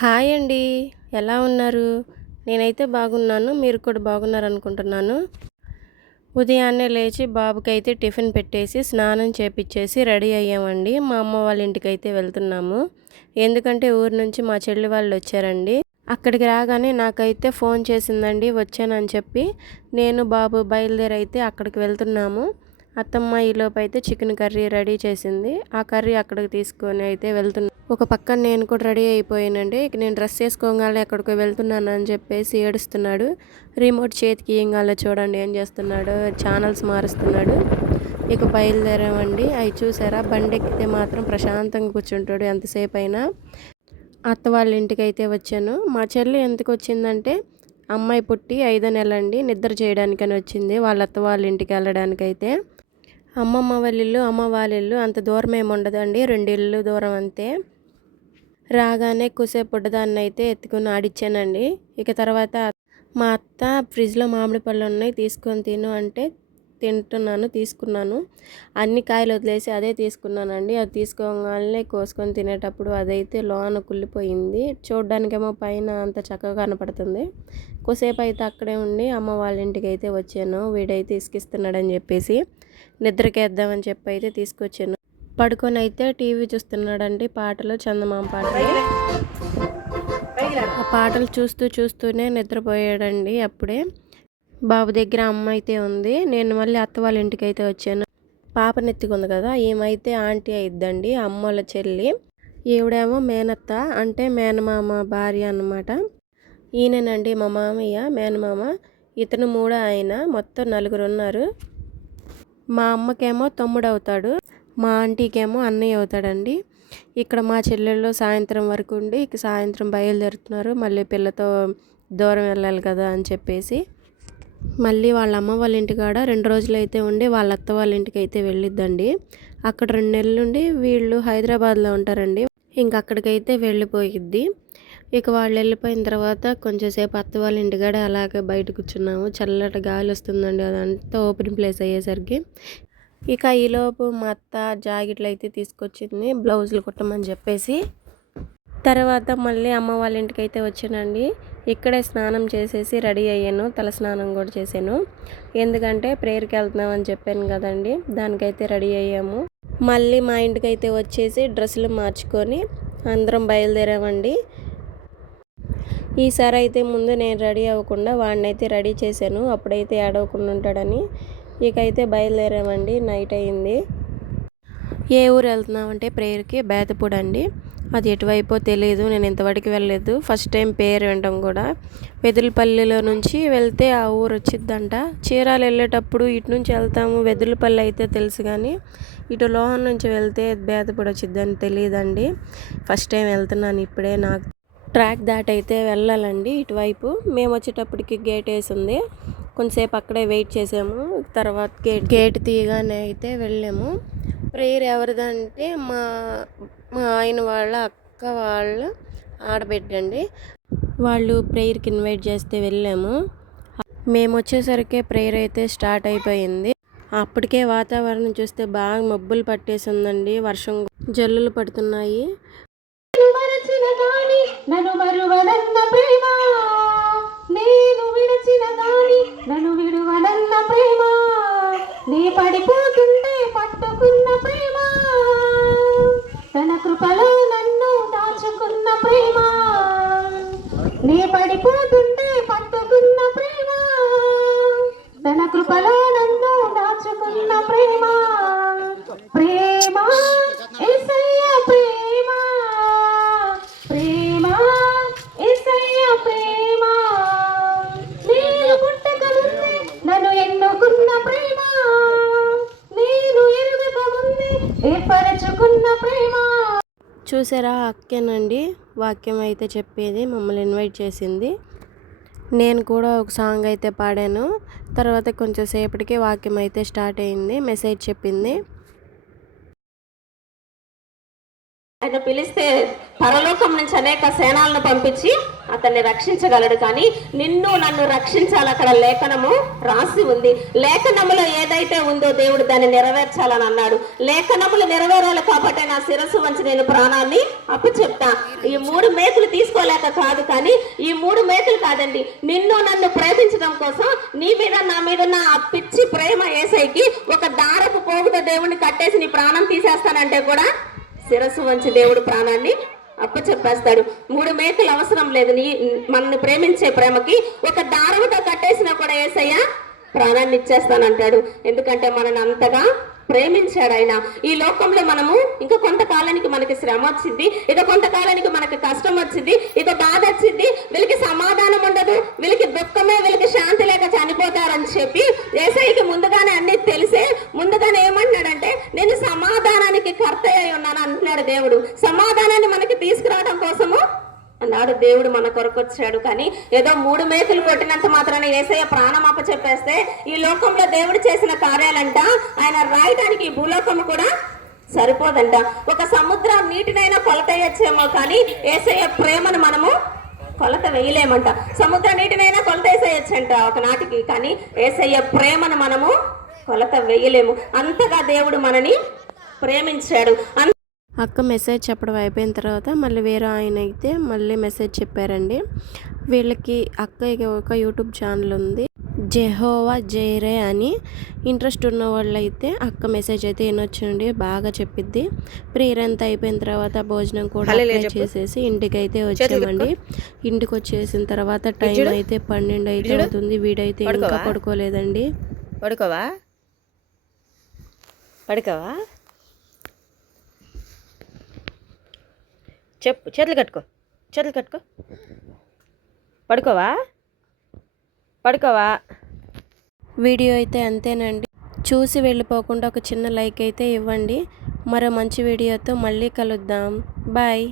Hi అండి. ఎలా ఉన్నారు? నేనైతే బాగున్నాను. మీరు కూడా బాగున్నారనుకుంటున్నాను. ఉదయాన్నే లేచి బాబుకైతే టిఫిన్ పెట్టేసి, స్నానం చేపిచ్చేసి రెడీ అయ్యామండి. మా అమ్మ వాళ్ళ ఇంటికైతే వెళ్తున్నాము. ఎందుకంటే ఊరు నుంచి మా చెల్లి వాళ్ళొచ్చారండి. అక్కడికి రాగానే నాకైతే ఫోన్ చేసిందండి వచ్చానని చెప్పి. నేను బాబు బయలుదేరైతే అక్కడికి వెళ్తున్నాము. అత్తమ్మ ఈలోపైతే చికెన్ కర్రీ రెడీ చేసింది. ఆ కర్రీ అక్కడికి తీసుకొని అయితే వెళ్తున్నా. ఒక పక్కన నేను కూడా రెడీ అయిపోయానండి. ఇక నేను డ్రెస్ వేసుకోగానే ఎక్కడికో వెళ్తున్నాను అని చెప్పేసి ఏడుస్తున్నాడు. రిమోట్ చేతికి ఏంగాలో చూడండి ఏం చేస్తున్నాడు, ఛానల్స్ మారుస్తున్నాడు. ఇక బయలుదేరామండి. అవి చూసారా, బండి ఎక్కితే మాత్రం ప్రశాంతంగా కూర్చుంటాడు ఎంతసేపు అయినా. అత్త వాళ్ళ ఇంటికి అయితే వచ్చాను. మా చెల్లి ఎందుకు వచ్చిందంటే, అమ్మాయి పుట్టి 5వ నెల అండి, నిద్ర చేయడానికని వచ్చింది వాళ్ళ అత్త వాళ్ళ ఇంటికి వెళ్ళడానికైతే. అమ్మమ్మ వాళ్ళ ఇల్లు, అమ్మ వాళ్ళ ఇల్లు అంత దూరం ఏమి ఉండదండి, 2 ఇల్లు దూరం అంతే. రాగానే కుసేపు బుడ్డదాన్ని అయితే ఎత్తుకుని ఆడిచ్చానండి. ఇక తర్వాత మా అత్త ఫ్రిడ్జ్లో మామిడి పళ్ళు ఉన్నాయి తీసుకొని తిను అంటే తీసుకున్నాను. అన్ని కాయలు వదిలేసి అదే తీసుకున్నానండి. అది తీసుకోగానే కోసుకొని తినేటప్పుడు అదైతే లోన కుళ్ళిపోయింది. చూడ్డానికేమో పైన అంత చక్కగా కనపడుతుంది. కొద్దిసేపు అయితే అక్కడే ఉండి అమ్మ వాళ్ళ ఇంటికి అయితే వచ్చాను. వీడైతే ఇసుకిస్తున్నాడని చెప్పేసి నిద్రకేద్దామని చెప్పి అయితే తీసుకొచ్చాను. పడుకొని అయితే టీవీ చూస్తున్నాడండి. పాటలు, చందమామ పాటలు. ఆ పాటలు చూస్తూనే నిద్రపోయాడండి. అప్పుడే బాబు దగ్గర అమ్మ అయితే ఉంది. నేను మళ్ళీ అత్త వాళ్ళ ఇంటికి అయితే వచ్చాను. పాపనెత్తుకుంది కదా, ఏమైతే ఆంటీ అయిద్దండి, అమ్మోళ్ళ చెల్లి. ఈవిడేమో మేనత్త, అంటే మేనమామ భార్య అన్నమాట. ఈయనేనండి మా మామయ్య, మేనమామ. ఇతను 3వ ఆయన. మొత్తం 4 ఉన్నారు. మా అమ్మకేమో తమ్ముడు అవుతాడు, మా ఆంటీకేమో అన్నయ్య అవుతాడండి. ఇక్కడ మా చెల్లెళ్ళు సాయంత్రం వరకు ఉండి ఇక సాయంత్రం బయలుదేరుతున్నారు. మళ్ళీ పిల్లతో దూరం వెళ్ళాలి కదా అని చెప్పేసి మళ్ళీ వాళ్ళ అమ్మ వాళ్ళ ఇంటికాడ 2 రోజులు అయితే ఉండి వాళ్ళ అత్త వాళ్ళ ఇంటికి అయితే వెళ్ళిద్దండి. అక్కడ 2 నెలలు ఉండి వీళ్ళు హైదరాబాద్లో ఉంటారండి. ఇంక అక్కడికైతే వెళ్ళిపోయిద్ది. ఇక వాళ్ళు వెళ్ళిపోయిన తర్వాత కొంచెంసేపు అత్త వాళ్ళ ఇంటికాడ అలాగే బయట కూర్చున్నాము. చల్లటి గాలి వస్తుందండి, అదంతా ఓపెన్ ప్లేస్ అయ్యేసరికి. ఇక ఈలోపు మా అత్త జాకెట్లు అయితే తీసుకొచ్చింది, బ్లౌజులు కుట్టమని చెప్పేసి. తర్వాత మళ్ళీ అమ్మ వాళ్ళ ఇంటికి అయితే వచ్చానండి. ఇక్కడే స్నానం చేసేసి రెడీ అయ్యాను. తల స్నానం కూడా చేశాను. ఎందుకంటే ప్రేయర్కి వెళ్తున్నామని చెప్పాను కదండి, దానికైతే రెడీ అయ్యాము. మళ్ళీ మా ఇంటికి అయితే వచ్చేసి డ్రెస్సులు మార్చుకొని అందరం బయలుదేరామండి. ఈసారి అయితే ముందు నేను రెడీ అవ్వకుండా వాడిని అయితే రెడీ చేశాను, అప్పుడైతే ఏడవకుండా ఉంటాడని. ఇకైతే బయలుదేరామండి. నైట్ అయింది. ఏ ఊరు వెళ్తున్నామంటే ప్రేయర్కి బేతపూడి అండి. అది ఎటువైపో తెలియదు, నేను ఇంతవరకు వెళ్ళలేదు, ఫస్ట్ టైం పేరు వినడం కూడా. వెదులపల్లిలో నుంచి వెళ్తే ఆ ఊరు వచ్చిద్దంట. చీరాలు వెళ్ళేటప్పుడు ఇటు నుంచి వెళ్తాము, వెదులపల్లి అయితే తెలుసు కానీ ఇటు లోహన్ నుంచి వెళ్తే బేతపూడి వచ్చిద్దని తెలియదండి. ఫస్ట్ టైం వెళ్తున్నాను ఇప్పుడే. నాకు ట్రాక్ దాటి అయితే వెళ్ళాలండి ఇటువైపు. మేము వచ్చేటప్పటికి గేట్ వేసి ఉంది. కొంతసేపు అక్కడే వెయిట్ చేసాము. తర్వాత గేట్ తీయగానే అయితే వెళ్ళాము. ప్రేయర్ ఎవరిదంటే మా ఆయన వాళ్ళ అక్క వాళ్ళ ఆడబిడ్డండి. వాళ్ళు ప్రేయర్కి ఇన్వైట్ చేస్తే వెళ్ళాము. మేము వచ్చేసరికి ప్రేయర్ అయితే స్టార్ట్ అయిపోయింది. అప్పటికే వాతావరణం చూస్తే బాగా మబ్బులు పట్టేసి ఉందండి, వర్షం జల్లులు పడుతున్నాయి. నన్ను మరువనన్న ప్రేమ, నేను విడిచిన గాని నన్ను విడువనన్న ప్రేమ, నీ పడిపోతుంటే పట్టుకున్న ప్రేమ, తన కృపలో నన్ను దాచుకున్న ప్రేమ, నీ పడిపోతుంటే పట్టుకున్న ప్రేమ, తన కృపలో నన్ను దాచుకున్న ప్రేమ. ప్రేమ యేసయ్య ప్రేమ, ప్రేమ యేసయ్య ప్రేమ, నేను పుట్టక ముందే నన్ను ఎన్నుకున్న ప్రేమ, నేను ఎరుగక ముందే ఏర్పరచుకున్న ప్రేమ. చూసారా, అక్కేనండి వాక్యం అయితే చెప్పేది, మమ్మల్ని ఇన్వైట్ చేసింది. నేను కూడా ఒక సాంగ్ అయితే పాడాను. తర్వాత కొంచెం సేపటికి వాక్యం అయితే స్టార్ట్ అయింది, మెసేజ్ చెప్పింది. ఆయన పిలిస్తే పరలోకం నుంచి అనేక సేనాలను పంపించి అతన్ని రక్షించగలడు. కానీ నిన్ను నన్ను రక్షించాలి. అక్కడ లేఖనము రాసి ఉంది. లేఖనములో ఏదైతే ఉందో దేవుడు దాన్ని నెరవేర్చాలని అన్నాడు. లేఖనములు నెరవేరాలి కాబట్టి నా శిరస్సు వంచి నేను ప్రాణాన్ని అప్పచెప్తా. ఈ 3 మేకులు తీసుకోలేక కాదు, కానీ ఈ 3 మేకులు కాదండి, నిన్ను నన్ను ప్రేమించడం కోసం నీ మీద నా మీద ఉన్న ఆ పిచ్చి ప్రేమ యేసయ్యకి ఒక దారపు పోగుతో దేవుడిని కట్టేసి నీ ప్రాణం తీసేస్తానంటే కూడా శిరస్సు వంచి దేవుడు ప్రాణాన్ని అప్పచెప్పేస్తాడు. 3 మేకలు అవసరం లేదు. మనల్ని ప్రేమించే ప్రేమకి ఒక దారముతో కట్టేసినా కూడా యేసయ్య ప్రాణాన్ని ఇచ్చేస్తానంటాడు. ఎందుకంటే మనల్ని అంతగా ప్రేమించాడు ఆయన. ఈ లోకంలో మనము ఇంకా కొంతకాలానికి మనకి శ్రమ వచ్చింది, ఇక కొంతకాలానికి మనకి కష్టం వచ్చింది, ఇక బాధ వచ్చింది, వీళ్ళకి సమాధానం ఉండదు, వీళ్ళకి దుఃఖమే, వీళ్ళకి శాంతి లేక చనిపోతారని చెప్పి యేసయ్యకి ముందుగానే అన్ని తెలిసే ముందుగానే ఏమంటున్నాడంటే నేను సమాధానానికి కర్త అయి ఉన్నాను అంటున్నాడు దేవుడు. సమాధానాన్ని మనకి తీసుకురావడం కోసము అన్నాడు దేవుడు మన కొరకు వచ్చాడు. కానీ ఏదో 3 మేకులు కొట్టినంత మాత్రాన యేసయ్య ప్రాణం అప్పచెప్పేస్తే ఈ లోకంలో దేవుడు చేసిన కార్యాలంట ఆయన రాయడానికి ఈ భూలోకము కూడా సరిపోదంట. ఒక సముద్రం నీటినైనా కొలత వేయచ్చేమో, కానీ యేసయ్య ప్రేమను మనము కొలత వేయలేమంట. సముద్ర నీటినైనా కొలత వేసేయచ్చంట ఒకనాటికి, కానీ యేసయ్య ప్రేమను మనము కొలత వేయలేము. అంతగా దేవుడు మనని ప్రేమించాడు. అక్క మెసేజ్ చెప్పడం అయిపోయిన తర్వాత మళ్ళీ వేరే ఆయన అయితే మళ్ళీ మెసేజ్ చెప్పారండి. వీళ్ళకి అక్కకి ఒక యూట్యూబ్ ఛానల్ ఉంది, జెహోవా జైరే అని. ఇంట్రెస్ట్ ఉన్న వాళ్ళు అయితే అక్క మెసేజ్ అయితే వినొచ్చండి, బాగా చెప్పిద్ది. ప్రేయర్ అంతా అయిపోయిన తర్వాత భోజనం కూడా చేసేసి ఇంటికి అయితే వచ్చామండి. ఇంటికి వచ్చేసిన తర్వాత టైం అయితే 12 అయితే అవుతుంది. వీడైతే ఇంకా పడుకోలేదండి. పడుకోవా చెప్పు, చేతులు కట్టుకో. పడుకోవా. వీడియో అయితే అంతేనండి. చూసి వెళ్ళిపోకుండా ఒక చిన్న లైక్ అయితే ఇవ్వండి. మరో మంచి వీడియోతో మళ్ళీ కలుద్దాం. బాయ్.